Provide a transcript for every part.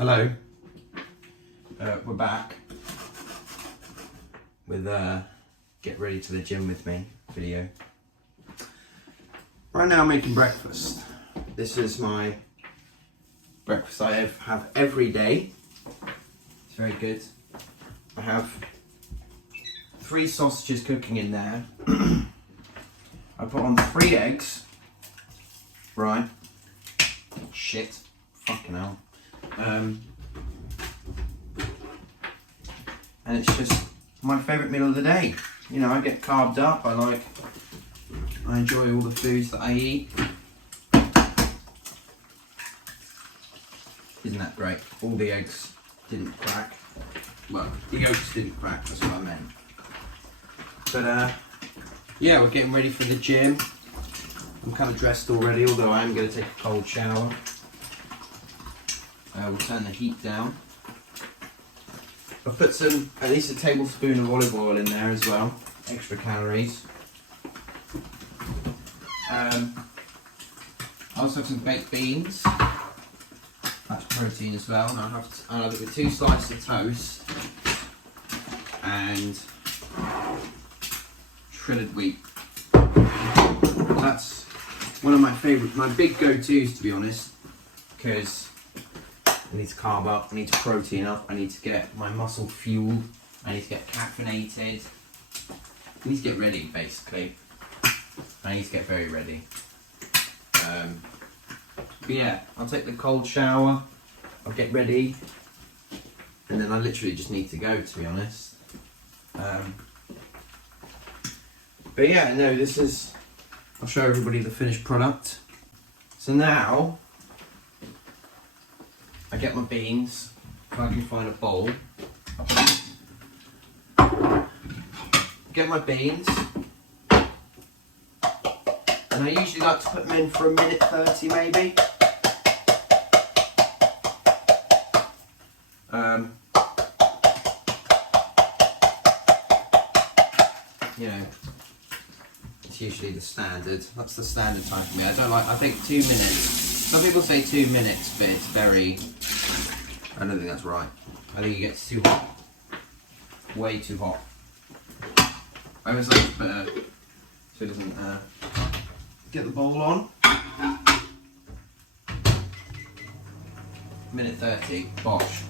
Hello, we're back with get ready to the gym with me video. Right now I'm making breakfast. This is my breakfast I have every day. It's very good. I have 3 sausages cooking in there. I put on 3 eggs. Right. Shit. Fucking hell. And it's just my favourite meal of the day. You know, I get carved up, I enjoy all the foods that I eat. Isn't that great? All the eggs didn't crack. Well, the yolks didn't crack, that's what I meant. But yeah, we're getting ready for the gym. I'm kind of dressed already, although I am going to take a cold shower. We'll turn the heat down. I've put at least a tablespoon of olive oil in there as well, extra calories. I also have some baked beans, that's protein as well, and I'll have it with 2 slices of toast and shredded wheat. That's one of my big go-tos, to be honest, because I need to carb up, I need to protein up, I need to get my muscle fueled, I need to get caffeinated, I need to get ready basically. I need to get very ready. But yeah, I'll take the cold shower, I'll get ready, and then I literally just need to go, to be honest. But yeah, no, I'll show everybody the finished product. So now, I get my beans, if I can find a bowl. Get my beans, and I usually like to put them in for 1:30 maybe. You know, it's usually the standard. That's the standard time for me. I think 2 minutes. Some people say 2 minutes, but it's very. I don't think that's right. I think it gets too hot. Way too hot. I always like to put so it doesn't get the bowl on. 1:30, bosh.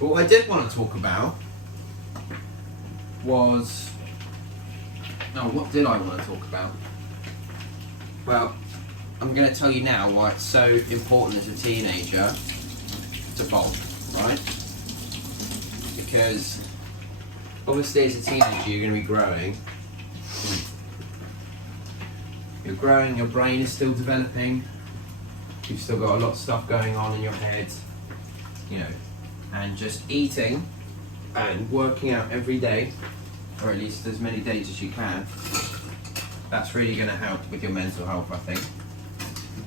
But what I did want to talk about was... No, what did I want to talk about? Well, I'm going to tell you now why it's so important as a teenager to bulk, right? Because obviously as a teenager you're going to be growing. You're growing, your brain is still developing, you've still got a lot of stuff going on in your head, you know, and just eating and working out every day, or at least as many days as you can, that's really going to help with your mental health, I think.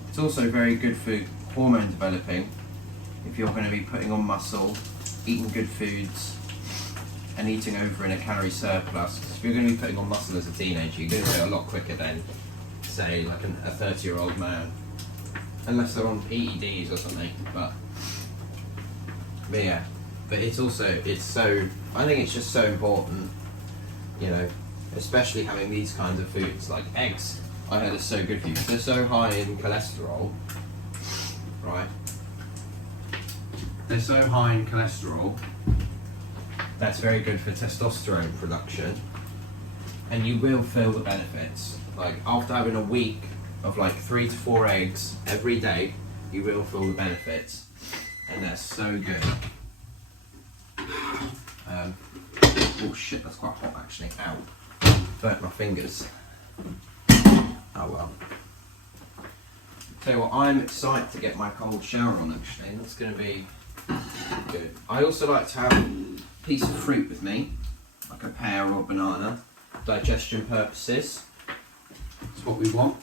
It's also very good for hormone developing, if you're going to be putting on muscle, eating good foods, and eating over in a calorie surplus. If you're going to be putting on muscle as a teenager, you're going to do it a lot quicker than, say, like a 30-year-old man. Unless they're on PEDs or something, but yeah. But I think it's just so important, you know, especially having these kinds of foods, like eggs. I heard are so good for you. They're so high in cholesterol, right? They're so high in cholesterol, that's very good for testosterone production, and you will feel the benefits. Like after having a week of like 3 to 4 eggs every day, you will feel the benefits, and they're so good. Oh shit, that's quite hot actually. Ow, burnt my fingers. Oh well. Tell you what, I'm excited to get my cold shower on actually. That's going to be good. I also like to have a piece of fruit with me, like a pear or a banana, digestion purposes. That's what we want.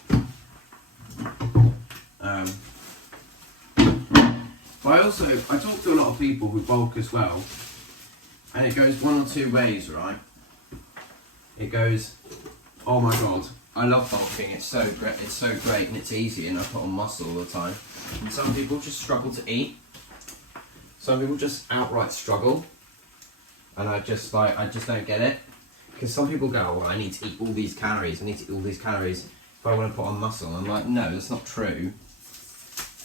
But I talk to a lot of people who bulk as well, and it goes one or two ways, right? It goes, oh my god, I love bulking, it's so great and it's easy and I put on muscle all the time. And some people just struggle to eat. Some people just outright struggle, and I just don't get it. Because some people go, well, I need to eat all these calories. I need to eat all these calories if I want to put on muscle. I'm like, no, that's not true.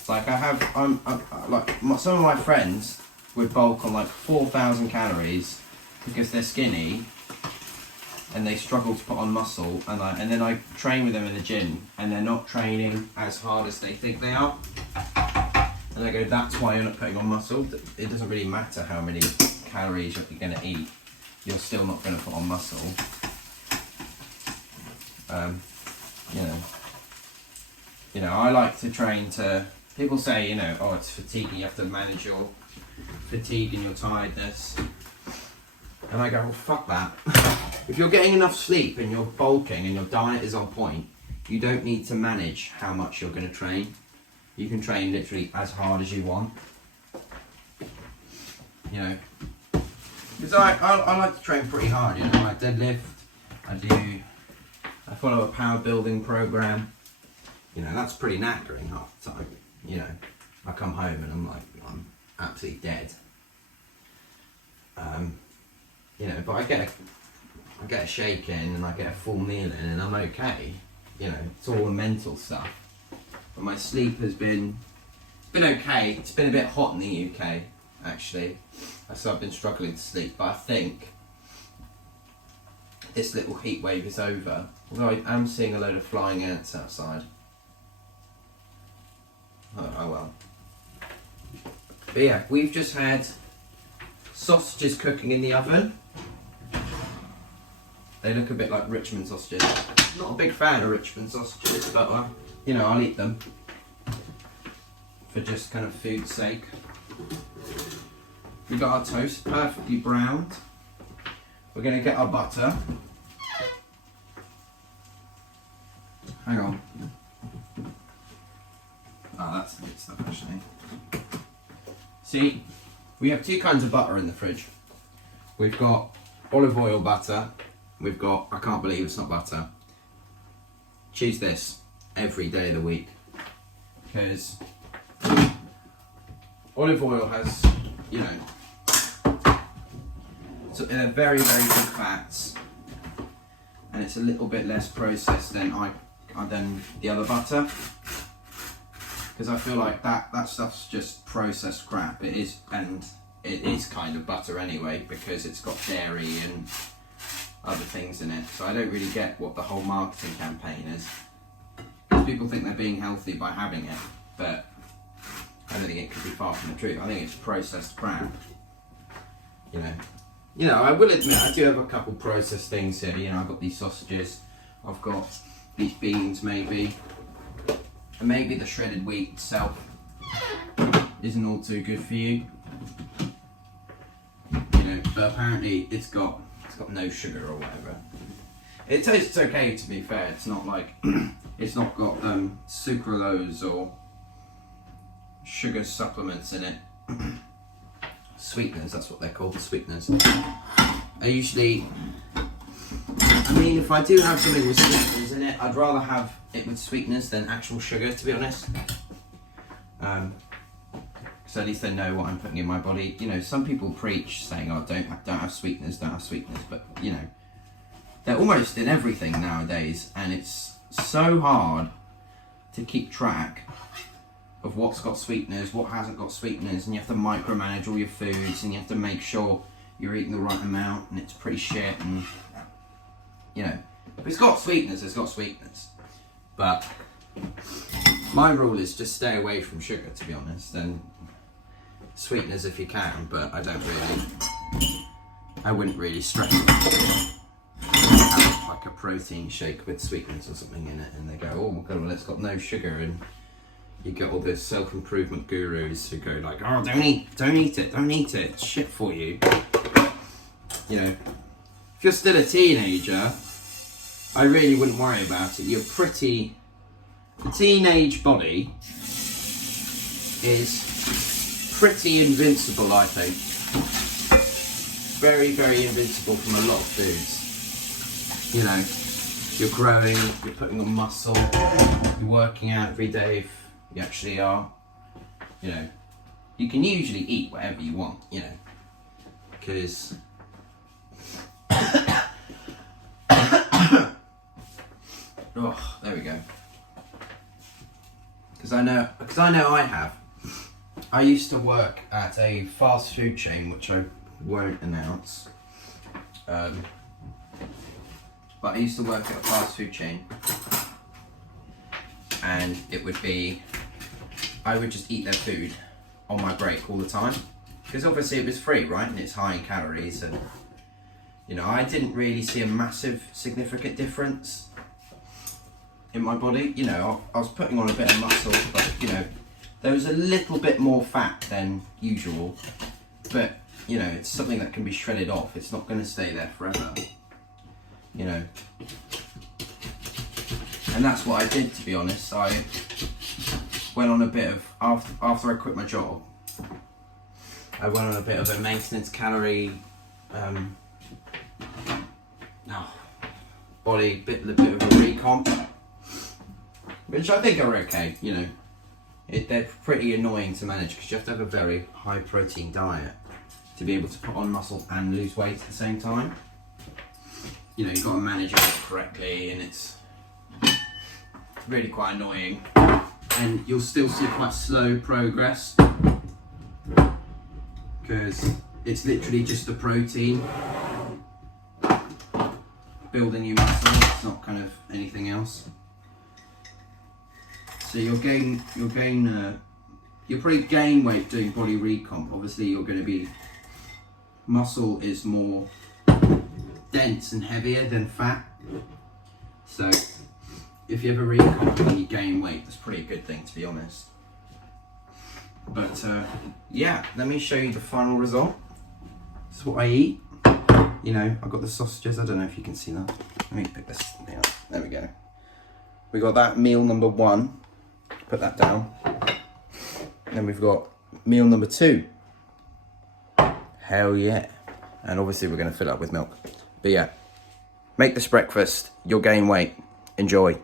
Like some of my friends would bulk on like 4,000 calories because they're skinny and they struggle to put on muscle. And then I train with them in the gym, and they're not training as hard as they think they are. And I go, that's why you're not putting on muscle. It doesn't really matter how many calories you're going to eat. You're still not going to put on muscle. You know, I like to train to. People say, you know, oh, it's fatigue. You have to manage your fatigue and your tiredness. And I go, well, fuck that. If you're getting enough sleep and you're bulking and your diet is on point, you don't need to manage how much you're going to train. You can train literally as hard as you want. You know. Because I like to train pretty hard, you know, I deadlift, I follow a power building program, you know, that's pretty knackering half the time, you know, I come home and I'm absolutely dead, you know, but I get a shake in and I get a full meal in and I'm okay, you know, it's all the mental stuff, but my sleep has been, okay, it's been a bit hot in the UK, actually. So I've been struggling to sleep, but I think this little heat wave is over. Although I am seeing a load of flying ants outside. Oh well. But yeah, we've just had sausages cooking in the oven. They look a bit like Richmond sausages. Not a big fan of Richmond sausages, but you know, I'll eat them for just kind of food's sake. We've got our toast perfectly browned. We're going to get our butter. Hang on. Oh, that's the good stuff actually. See, we have two kinds of butter in the fridge. We've got olive oil butter. We've got, I can't believe it's not butter. Choose this every day of the week. Because olive oil has, you know, so very, very good fats, and it's a little bit less processed than than the other butter, because I feel like that stuff's just processed crap. It is, and it is kind of butter anyway, because it's got dairy and other things in it. So I don't really get what the whole marketing campaign is, because people think they're being healthy by having it, but I don't think it could be far from the truth. I think it's processed crap. You know, I will admit, I do have a couple processed things here. You know, I've got these sausages, I've got these beans maybe, and maybe the shredded wheat itself isn't all too good for you. You know, but apparently it's got no sugar or whatever. It tastes okay, to be fair. It's not like, it's not got sucralose or sugar supplements in it. Sweeteners, that's what they're called, sweeteners. I usually, I mean, if I do have something with sweeteners in it, I'd rather have it with sweeteners than actual sugar, to be honest. So at least I know what I'm putting in my body. You know, some people preach saying, oh, don't have sweeteners, but you know, they're almost in everything nowadays, and it's so hard to keep track of what's got sweeteners, what hasn't got sweeteners, and you have to micromanage all your foods, and you have to make sure you're eating the right amount, and it's pretty shit, and you know, if it's got sweeteners, it's got sweeteners. But my rule is just stay away from sugar, to be honest, and sweeteners if you can, but I wouldn't really stress it. Have like a protein shake with sweeteners or something in it, and they go, oh my god, well it's got no sugar, and you get all those self-improvement gurus who go like, oh, don't eat it, it's shit for you. You know, if you're still a teenager, I really wouldn't worry about it. The teenage body is pretty invincible, I think. Very, very invincible from a lot of foods. You know, you're growing, you're putting on muscle, you're working out every day if you actually are, you know, You can usually eat whatever you want, you know, because oh, there we go. Because I know I have. I used to work at a fast food chain, which I won't announce. But I used to work at a fast food chain, and it would be, I would just eat their food on my break all the time, because obviously it was free, right, and it's high in calories, and you know, I didn't really see a massive significant difference in my body. You know, I was putting on a bit of muscle, but you know, there was a little bit more fat than usual, but you know, it's something that can be shredded off. It's not going to stay there forever, you know. And that's what I did, to be honest. I went on a bit of, after I quit my job, I went on a bit of a maintenance calorie, body, bit of a recomp, which I think are okay, you know. They're pretty annoying to manage because you have to have a very high protein diet to be able to put on muscle and lose weight at the same time. You know, you've got to manage it correctly, and it's really quite annoying. And you'll still see quite slow progress because it's literally just the protein building your muscle. It's not kind of anything else. So you'll probably gain weight doing body recomp. Obviously, you're going to be, muscle is more dense and heavier than fat. So if you have a recomp and you gain weight, that's probably a good thing, to be honest. But yeah, let me show you the final result. This is what I eat. You know, I've got the sausages. I don't know if you can see that. Let me pick this thing up. There we go. We got that meal number 1. Put that down. Then we've got meal number 2. Hell yeah. And obviously we're going to fill it up with milk. But yeah, make this breakfast. You'll gain weight. Enjoy.